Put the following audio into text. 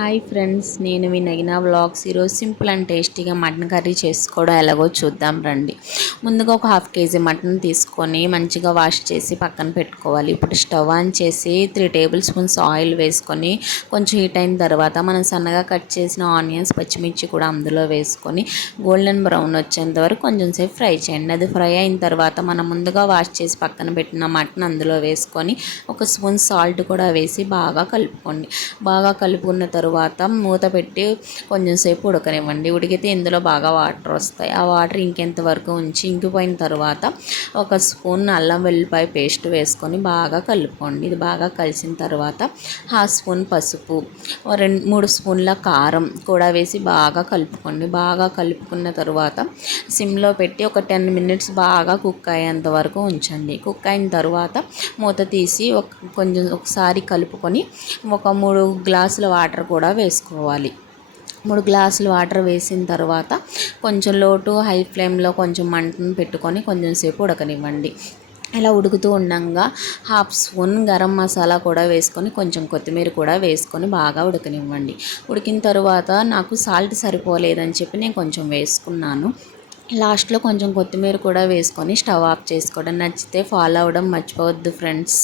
Hi friends, నేను మీ నగినా vlogs. ఈరోజు simple and టేస్టీగా మటన్ కర్రీ చేసుకోవడం ఎలాగో చూద్దాం రండి. ముందుగా ఒక హాఫ్ కేజీ మటన్ తీసుకొని మంచిగా వాష్ చేసి పక్కన పెట్టుకోవాలి. ఇప్పుడు స్టవ్ ఆన్ చేసి 3 టేబుల్ స్పూన్స్ ఆయిల్ వేసుకొని కొంచెం హీట్ అయిన తర్వాత మనం సన్నగా కట్ చేసిన ఆనియన్స్, పచ్చిమిర్చి కూడా అందులో వేసుకొని గోల్డెన్ బ్రౌన్ వచ్చేంత వరకు కొంచెం సేపు ఫ్రై చేయండి. అది ఫ్రై అయిన తర్వాత మనం ముందుగా వాష్ చేసి పక్కన పెట్టిన మటన్ అందులో వేసుకొని ఒక స్పూన్ సాల్ట్ కూడా వేసి బాగా కలుపుకోండి. బాగా కలుపుకున్న తర్వాత మూత పెట్టి కొంచెం సేపు ఉడకనివ్వండి. ఉడికితే ఇందులో బాగా వాటర్ వస్తాయి. ఆ వాటర్ ఇంకెంత వరకు ఉంచి ఇంకిపోయిన తర్వాత ఒక స్పూన్ అల్లం వెల్లిపాయ పేస్ట్ వేసుకొని బాగా కలుపుకోండి. ఇది బాగా కలిసిన తర్వాత హాఫ్ స్పూన్ పసుపు, 2-3 స్పూన్ల కారం కూడా వేసి బాగా కలుపుకోండి. బాగా కలుపుకున్న తర్వాత సిమ్లో పెట్టి ఒక 10 మినిట్స్ బాగా కుక్ అయ్యేంత వరకు ఉంచండి. కుక్ అయిన తర్వాత మూత తీసి కొంచెం ఒకసారి కలుపుకొని ఒక 3 గ్లాసుల వాటర్ కూడా వేసుకోవాలి. 3 గ్లాసులు వాటర్ వేసిన తర్వాత కొంచెం లో టు హై ఫ్లేమ్లో కొంచెం మంటను పెట్టుకొని కొంచెం సేపు ఉడకనివ్వండి. ఇలా ఉడుకుతూ ఉండగా హాఫ్ స్పూన్ గరం మసాలా కూడా వేసుకొని కొంచెం కొత్తిమీర కూడా వేసుకొని బాగా ఉడకనివ్వండి. ఉడికిన తర్వాత నాకు సాల్ట్ సరిపోలేదని చెప్పి నేను కొంచెం వేసుకున్నాను. లాస్ట్లో కొంచెం కొత్తిమీర కూడా వేసుకొని స్టవ్ ఆఫ్ చేసుకోవడం. నచ్చితే ఫాలో అవ్వడం మర్చిపోవద్దు ఫ్రెండ్స్.